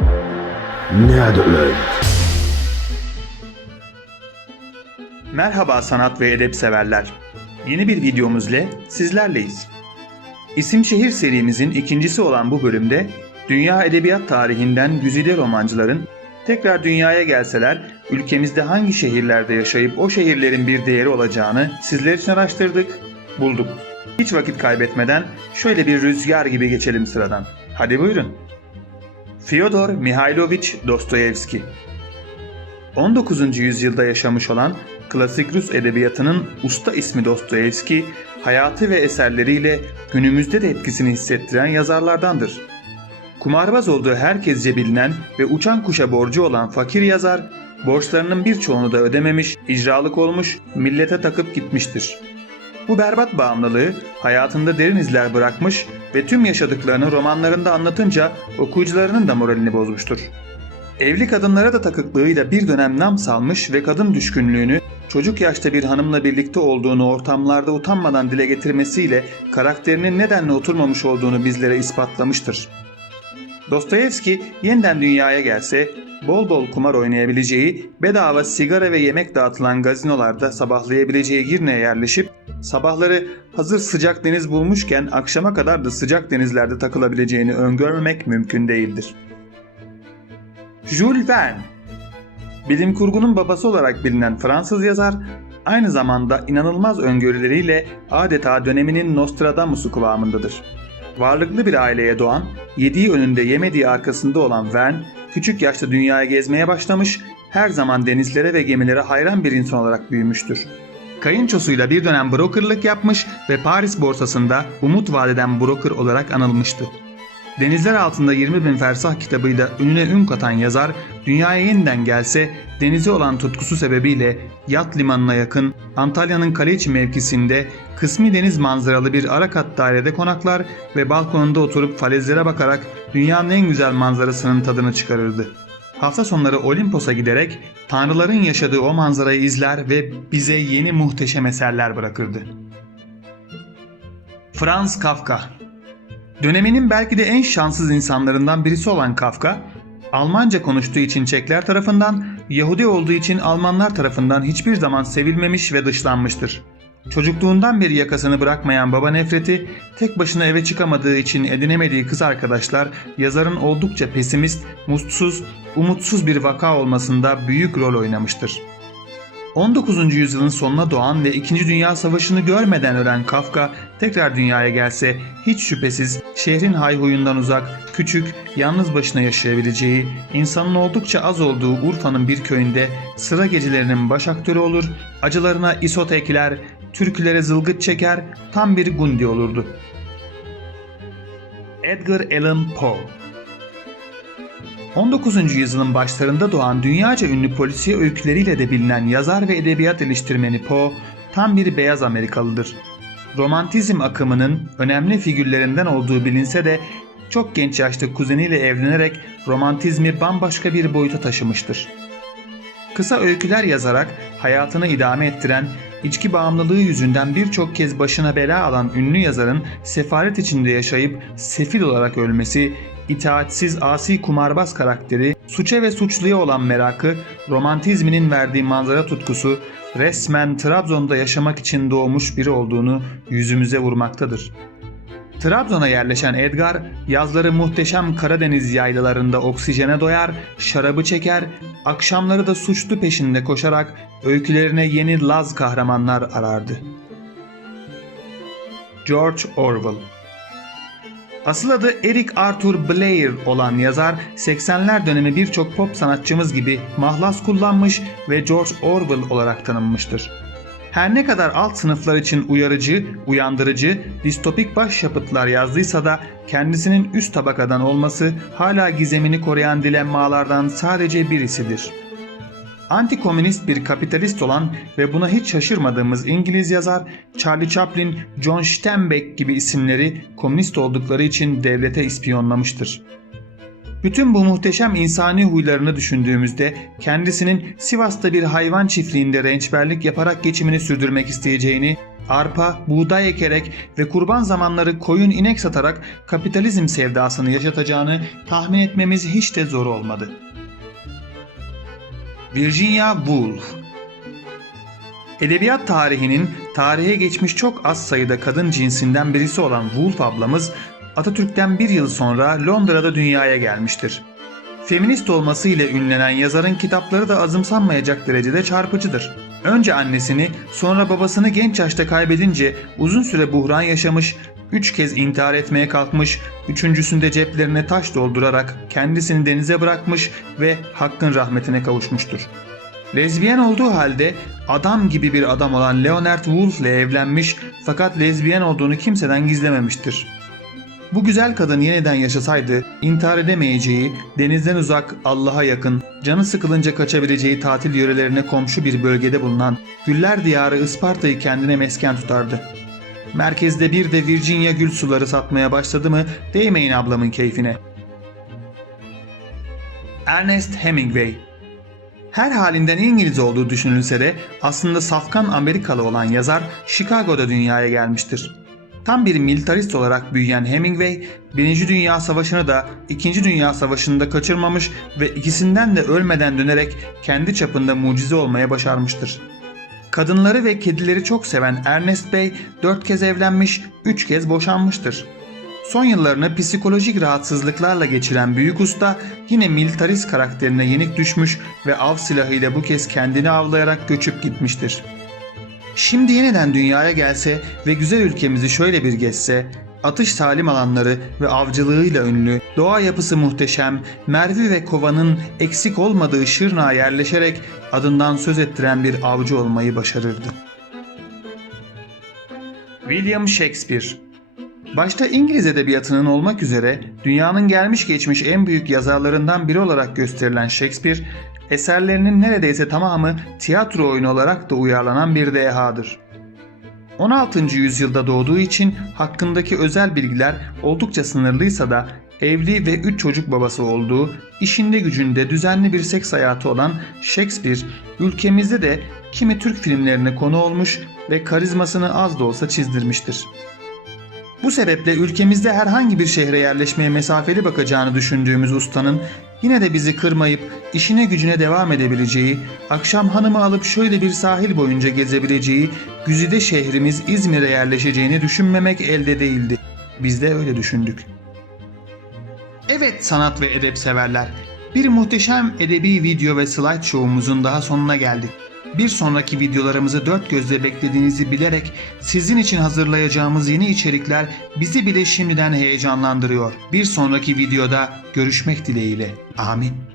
Netherlands. Merhaba sanat ve edep severler. Yeni bir videomuz ile sizlerleyiz. İsim Şehir serimizin ikincisi olan bu bölümde dünya edebiyat tarihinden güzide romancıların tekrar dünyaya gelseler ülkemizde hangi şehirlerde yaşayıp o şehirlerin bir değeri olacağını sizler için araştırdık, bulduk. Hiç vakit kaybetmeden şöyle bir rüzgar gibi geçelim sıradan. Hadi buyurun. Fyodor Mihailovich Dostoyevski 19. yüzyılda yaşamış olan klasik Rus edebiyatının usta ismi Dostoyevski, hayatı ve eserleriyle günümüzde de etkisini hissettiren yazarlardandır. Kumarbaz olduğu herkesce bilinen ve uçan kuşa borcu olan fakir yazar, borçlarının birçoğunu da ödememiş, icralık olmuş, millete takıp gitmiştir. Bu berbat bağımlılığı hayatında derin izler bırakmış ve tüm yaşadıklarını romanlarında anlatınca okuyucularının da moralini bozmuştur. Evli kadınlara da takıklığıyla bir dönem nam salmış ve kadın düşkünlüğünü çocuk yaşta bir hanımla birlikte olduğunu ortamlarda utanmadan dile getirmesiyle karakterinin nedenle oturmamış olduğunu bizlere ispatlamıştır. Dostoyevski yeniden dünyaya gelse bol bol kumar oynayabileceği, bedava sigara ve yemek dağıtılan gazinolarda sabahlayabileceği Girne'ye yerleşip sabahları hazır sıcak deniz bulmuşken akşama kadar da sıcak denizlerde takılabileceğini öngörmemek mümkün değildir. Jules Verne Bilim kurgunun babası olarak bilinen Fransız yazar, aynı zamanda inanılmaz öngörüleriyle adeta döneminin Nostradamus'u kıvamındadır. Varlıklı bir aileye doğan, yediği önünde yemediği arkasında olan Verne, küçük yaşta dünyaya gezmeye başlamış, her zaman denizlere ve gemilere hayran bir insan olarak büyümüştür. Kayınçosuyla bir dönem brokerlık yapmış ve Paris borsasında umut vadeden broker olarak anılmıştı. Denizler altında 20 bin fersah kitabıyla ününe ün katan yazar, dünyaya yeniden gelse denize olan tutkusu sebebiyle yat limanına yakın Antalya'nın Kaleiçi mevkisinde kısmi deniz manzaralı bir ara kat dairede konaklar ve balkonunda oturup falezlere bakarak dünyanın en güzel manzarasının tadını çıkarırdı. Hafta sonları Olimpos'a giderek tanrıların yaşadığı o manzarayı izler ve bize yeni muhteşem eserler bırakırdı. Franz Kafka Döneminin belki de en şanssız insanlarından birisi olan Kafka, Almanca konuştuğu için Çekler tarafından, Yahudi olduğu için Almanlar tarafından hiçbir zaman sevilmemiş ve dışlanmıştır. Çocukluğundan beri yakasını bırakmayan baba nefreti, tek başına eve çıkamadığı için edinemediği kız arkadaşlar, yazarın oldukça pesimist, mutsuz, umutsuz bir vaka olmasında büyük rol oynamıştır. 19. yüzyılın sonuna doğan ve 2. Dünya Savaşı'nı görmeden ölen Kafka tekrar dünyaya gelse hiç şüphesiz şehrin hayhuyundan uzak, küçük, yalnız başına yaşayabileceği, insanın oldukça az olduğu Urfa'nın bir köyünde sıra gecelerinin baş aktörü olur, acılarına isot ekler, türkülere zılgıt çeker, tam bir gundi olurdu. Edgar Allan Poe 19. yüzyılın başlarında doğan dünyaca ünlü polisiye öyküleriyle de bilinen yazar ve edebiyat eleştirmeni Poe tam bir beyaz Amerikalıdır. Romantizm akımının önemli figürlerinden olduğu bilinse de çok genç yaşta kuzeniyle evlenerek romantizmi bambaşka bir boyuta taşımıştır. Kısa öyküler yazarak hayatını idame ettiren, içki bağımlılığı yüzünden birçok kez başına bela alan ünlü yazarın sefaret içinde yaşayıp sefil olarak ölmesi, itaatsiz asi kumarbaz karakteri, suça ve suçluya olan merakı, romantizminin verdiği manzara tutkusu, resmen Trabzon'da yaşamak için doğmuş biri olduğunu yüzümüze vurmaktadır. Trabzon'a yerleşen Edgar, yazları muhteşem Karadeniz yaylalarında oksijene doyar, şarabı çeker, akşamları da suçlu peşinde koşarak öykülerine yeni Laz kahramanlar arardı. George Orwell Asıl adı Eric Arthur Blair olan yazar 80'ler dönemi birçok pop sanatçımız gibi mahlas kullanmış ve George Orwell olarak tanınmıştır. Her ne kadar alt sınıflar için uyarıcı, uyandırıcı, distopik başyapıtlar yazdıysa da kendisinin üst tabakadan olması hala gizemini koruyan dilemmalardan sadece birisidir. Antikomünist bir kapitalist olan ve buna hiç şaşırmadığımız İngiliz yazar Charlie Chaplin, John Steinbeck gibi isimleri komünist oldukları için devlete ispiyonlamıştır. Bütün bu muhteşem insani huylarını düşündüğümüzde kendisinin Sivas'ta bir hayvan çiftliğinde rençberlik yaparak geçimini sürdürmek isteyeceğini, arpa, buğday ekerek ve kurban zamanları koyun inek satarak kapitalizm sevdasını yaşatacağını tahmin etmemiz hiç de zor olmadı. Virginia Woolf Edebiyat tarihinin tarihe geçmiş çok az sayıda kadın cinsinden birisi olan Woolf ablamız Atatürk'ten bir yıl sonra Londra'da dünyaya gelmiştir. Feminist olmasıyla ünlenen yazarın kitapları da azımsanmayacak derecede çarpıcıdır. Önce annesini sonra babasını genç yaşta kaybedince uzun süre buhran yaşamış, üç kez intihar etmeye kalkmış, üçüncüsünde ceplerine taş doldurarak kendisini denize bırakmış ve hakkın rahmetine kavuşmuştur. Lezbiyen olduğu halde adam gibi bir adam olan Leonard Woolf ile evlenmiş fakat lezbiyen olduğunu kimseden gizlememiştir. Bu güzel kadın yeniden yaşasaydı intihar edemeyeceği, denizden uzak, Allah'a yakın, canı sıkılınca kaçabileceği tatil yörelerine komşu bir bölgede bulunan Güller Diyarı Isparta'yı kendine mesken tutardı. Merkezde bir de Virginia gül suları satmaya başladı mı değmeyin ablamın keyfine. Ernest Hemingway her halinden İngiliz olduğu düşünülse de aslında safkan Amerikalı olan yazar Chicago'da dünyaya gelmiştir. Tam bir militarist olarak büyüyen Hemingway, 1. Dünya Savaşı'nı da 2. Dünya Savaşı'nda kaçırmamış ve ikisinden de ölmeden dönerek kendi çapında mucize olmaya başarmıştır. Kadınları ve kedileri çok seven Ernest Bey 4 kez evlenmiş, 3 kez boşanmıştır. Son yıllarını psikolojik rahatsızlıklarla geçiren büyük usta yine militarist karakterine yenik düşmüş ve av silahıyla bu kez kendini avlayarak göçüp gitmiştir. Şimdi yeniden dünyaya gelse ve güzel ülkemizi şöyle bir gezse, atış talim alanları ve avcılığıyla ünlü, doğa yapısı muhteşem, Mervi ve Kova'nın eksik olmadığı Şırnak'a yerleşerek adından söz ettiren bir avcı olmayı başarırdı. William Shakespeare Başta İngiliz edebiyatının olmak üzere dünyanın gelmiş geçmiş en büyük yazarlarından biri olarak gösterilen Shakespeare, eserlerinin neredeyse tamamı tiyatro oyunu olarak da uyarlanan bir dehadır. 16. yüzyılda doğduğu için hakkındaki özel bilgiler oldukça sınırlıysa da evli ve 3 çocuk babası olduğu, işinde gücünde düzenli bir seks hayatı olan Shakespeare, ülkemizde de kimi Türk filmlerine konu olmuş ve karizmasını az da olsa çizdirmiştir. Bu sebeple ülkemizde herhangi bir şehre yerleşmeye mesafeli bakacağını düşündüğümüz ustanın yine de bizi kırmayıp işine gücüne devam edebileceği, akşam hanımı alıp şöyle bir sahil boyunca gezebileceği güzide şehrimiz İzmir'e yerleşeceğini düşünmemek elde değildi. Biz de öyle düşündük. Evet sanat ve edep severler, bir muhteşem edebi video ve slide show'umuzun daha sonuna geldik. Bir sonraki videolarımızı dört gözle beklediğinizi bilerek sizin için hazırlayacağımız yeni içerikler bizi bile şimdiden heyecanlandırıyor. Bir sonraki videoda görüşmek dileğiyle. Amin.